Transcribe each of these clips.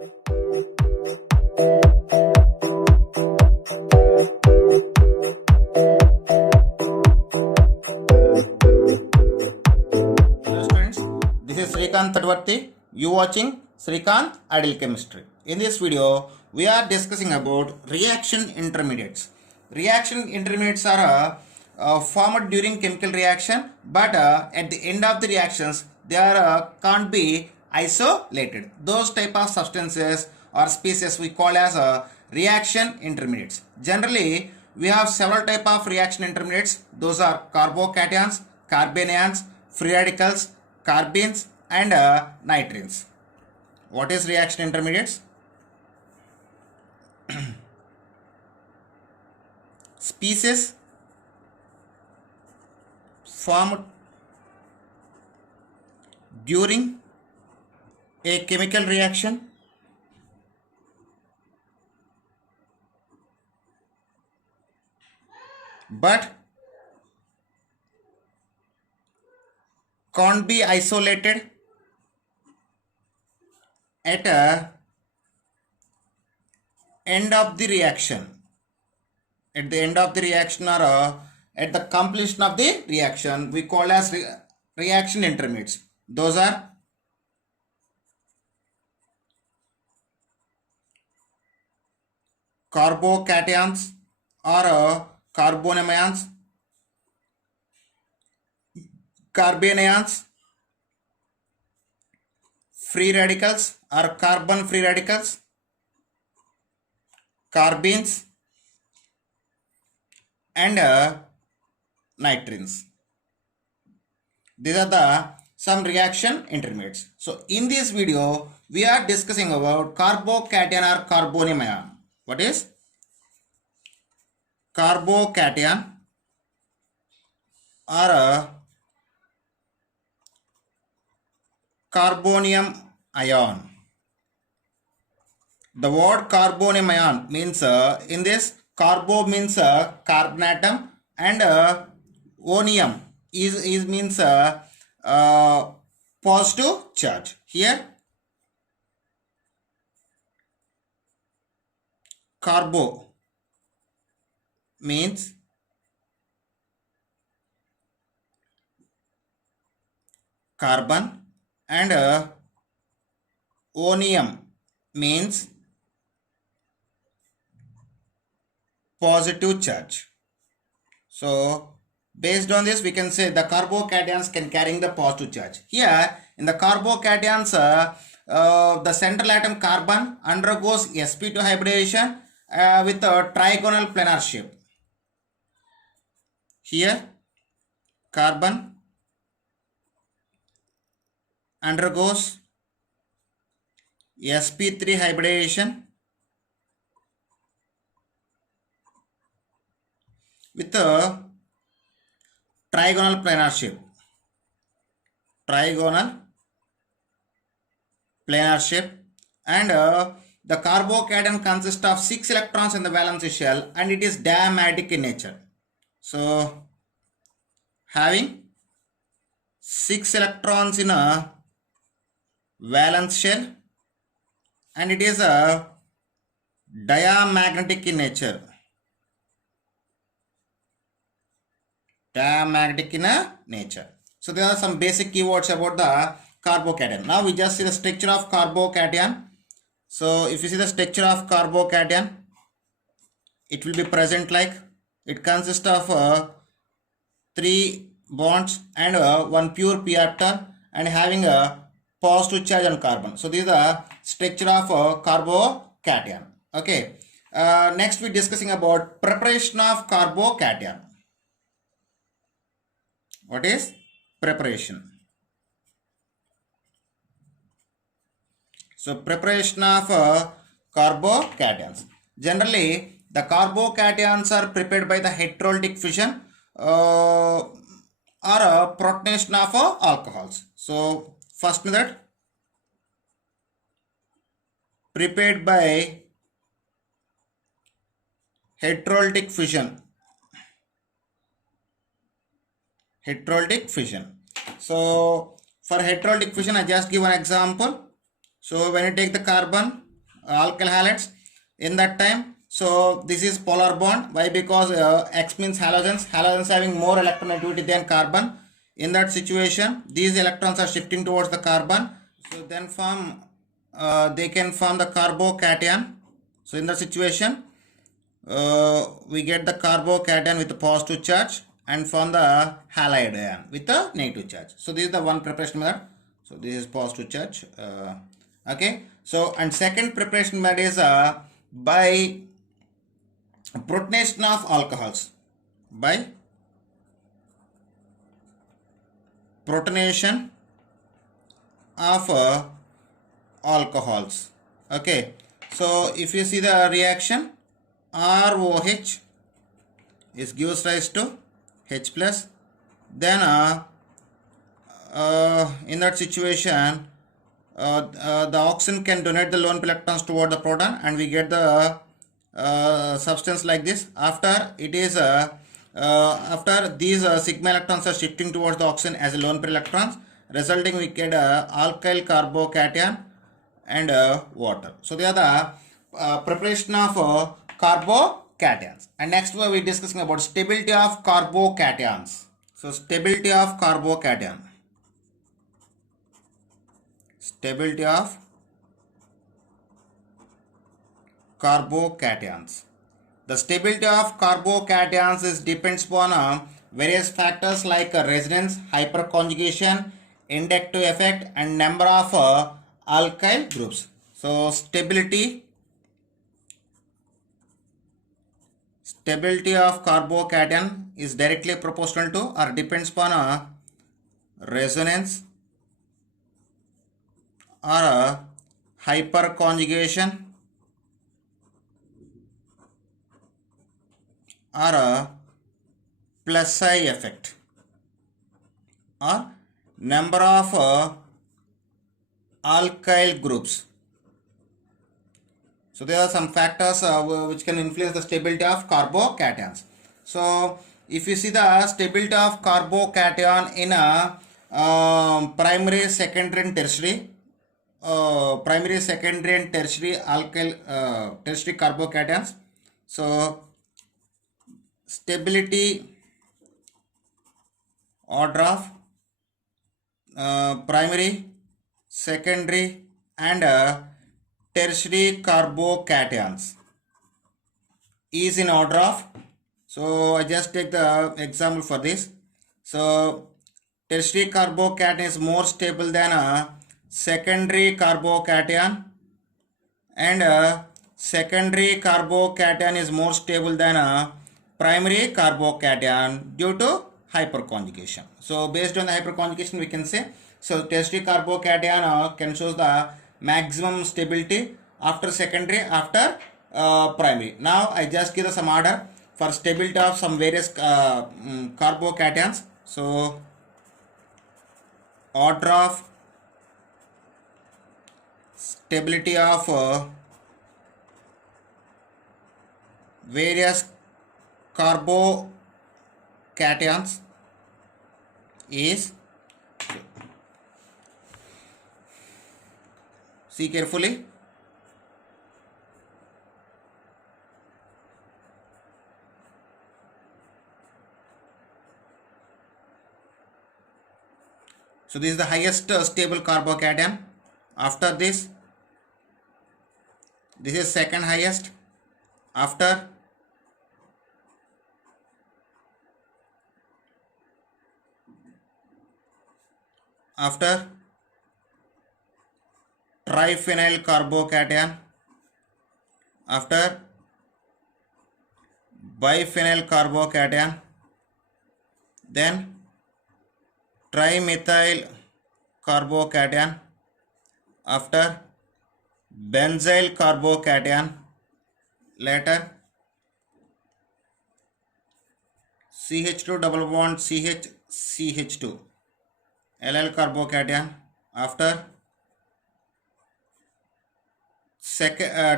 Hello students, this is Srikanth Tadwarti. You watching Srikanth Ideal Chemistry. In this video, we are discussing about reaction intermediates. Reaction intermediates are formed during chemical reaction, but at the end of the reactions, they are can't be isolated. Those type of substances or species we call as reaction intermediates. Generally, we have several type of reaction intermediates. Those are carbocations, carbanions, free radicals, carbenes, and nitrines. What is reaction intermediates? Species formed during a chemical reaction but can't be isolated at end of the reaction. At the end of the reaction or at the completion of the reaction, we call as reaction intermediates. Those are carbocations or carbonamions, carbanions, free radicals or carbon free radicals, carbenes, and nitrines. These are the some reaction intermediates. So in this video, we are discussing about carbocation or carbonium. What is carbocation or carbonium ion? The word carbonium ion means in this carbo means carbon atom and onium is means positive charge. Here carbo means carbon and onium means positive charge. So based on this, we can say the carbocations can carrying the positive charge. Here in the carbocations, the central atom carbon undergoes sp2 hybridization with a trigonal planar shape. Here carbon undergoes sp3 hybridization with a trigonal planar shape. Trigonal planar shape, and the carbocation consists of 6 electrons in the valence shell and it is diamagnetic in nature. So having 6 electrons in a valence shell and it is a diamagnetic in nature. Diamagnetic in nature. So there are some basic keywords about the carbocation. Now we just see the structure of carbocation. So if you see the structure of carbocation, it will be present like it consists of 3 bonds and 1 pure p atom and having a positive charge on carbon. So this is the structure of carbocation. Okay. Next we are discussing about preparation of carbocation. What is preparation? So preparation of carbocations. Generally, the carbocations are prepared by the heterolytic fission or protonation of alcohols. So first method, prepared by heterolytic fission. Heterolytic fission. So for heterolytic fission, I just give an example. So when you take the carbon alkyl halides in that time. So this is polar bond. Why? Because X means halogens. Halogens having more electronegativity than carbon. In that situation, these electrons are shifting towards the carbon. So then form they can form the carbocation. So in that situation, we get the carbocation with a positive charge and form the halide ion with a negative charge. So this is the one preparation method. So this is positive charge. Okay. So and second preparation method is by protonation of alcohols. By protonation of alcohols. Okay. So if you see the reaction, ROH is gives rise to H plus. Then in that situation, the oxygen can donate the lone electrons toward the proton, and we get the substance like this. After it is after these sigma electrons are shifting towards the oxygen as a lone pair electrons, resulting we get alkyl carbocation and water. So they are the preparation of carbocations. And next we are discussing about stability of carbocations. So stability of carbocation. Stability of carbocations. The stability of carbocations is depends upon various factors like resonance, hyperconjugation, inductive effect, and number of alkyl groups. So stability of carbocation is directly proportional to or depends upon resonance or hyperconjugation or plus I effect or number of alkyl groups. So there are some factors which can influence the stability of carbocations. So if you see the stability of carbocation in a primary, secondary and tertiary, primary, secondary and tertiary alkyl tertiary carbocations. So stability order of primary, secondary and tertiary carbocations is in order of. So I just take the example for this. So tertiary carbocation is more stable than a secondary carbocation, and secondary carbocation is more stable than a primary carbocation due to hyperconjugation. So based on the hyperconjugation we can say, so tertiary carbocation can show the maximum stability after secondary, after primary. Now I just give some order for stability of some various carbocations. So order of stability of various carbocations is, see carefully, so this is the highest stable carbocation. After this is second highest. After triphenyl carbocation, after biphenyl carbocation, then trimethyl carbocation, after benzyl carbocation, later CH2 double bond CH2 Ll carbocation, after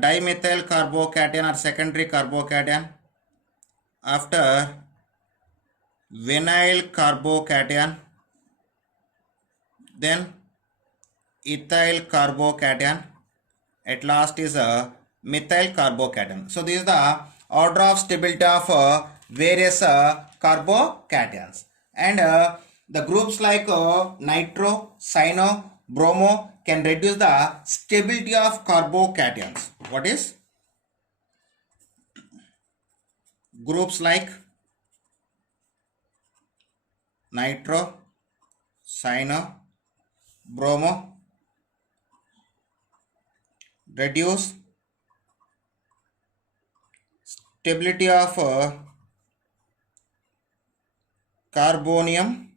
dimethyl carbocation or secondary carbocation, after vinyl carbocation, then ethyl carbocation, At last is a methyl carbocation. So this is the order of stability of various carbocations. And the groups like nitro, cyano, bromo can reduce the stability of carbocations. What is? Groups like nitro, cyano, bromo reduce stability of carbonium,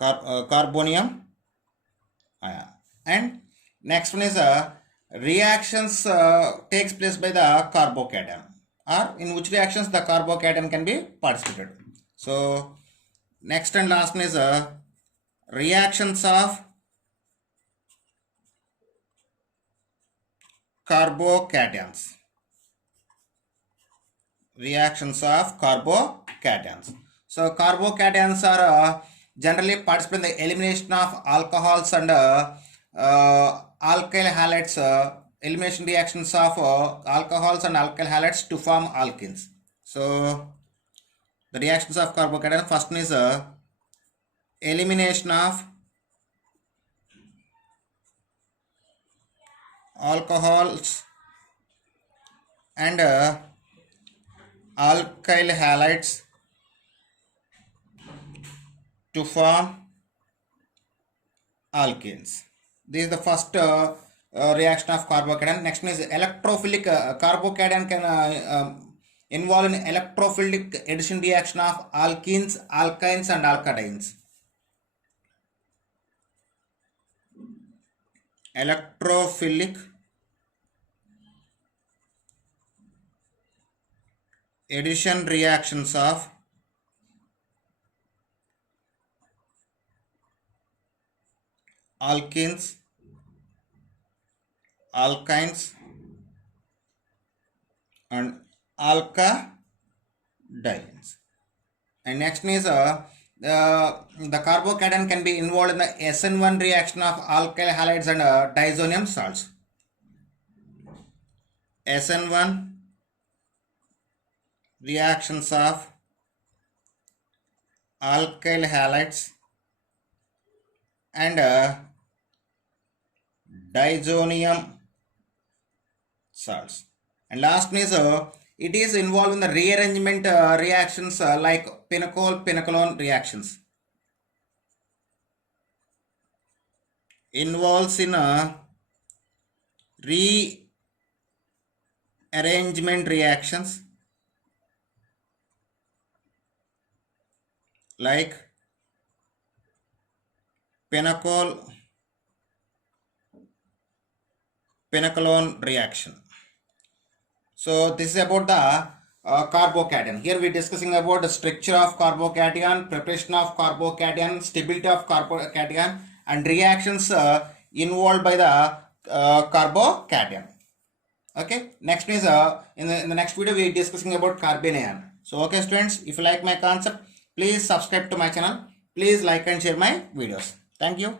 carbonium ion. And next one is reactions takes place by the carbocation, or in which reactions the carbocation can be participated. So next and last one is reactions of carbocations. Reactions of carbocations. So carbocations are generally participate in the elimination of alcohols and alkyl halides, elimination reactions of alcohols and alkyl halides to form alkenes. So the reactions of carbocation, first one is elimination of alcohols and alkyl halides to form alkenes. This is the first reaction of carbocation. Next one is electrophilic. Carbocation can involve in electrophilic addition reaction of alkenes, alkynes and alkadines. Electrophilic addition reactions of alkenes, alkynes and alkadines. And next is the carbocation can be involved in the SN1 reaction of alkyl halides and diazonium salts. SN1 reactions of alkyl halides and diazonium salts. And last one is it is involved in the rearrangement reactions like pinacol-pinacalone reactions. Involves in rearrangement reactions like pinacol-pinacalone reaction. So this is about the carbocation. Here we are discussing about the structure of carbocation, preparation of carbocation, stability of carbocation and reactions involved by the carbocation. Okay, next is in the next video we are discussing about carbanion. So okay students, if you like my concept, please subscribe to my channel. Please like and share my videos. Thank you.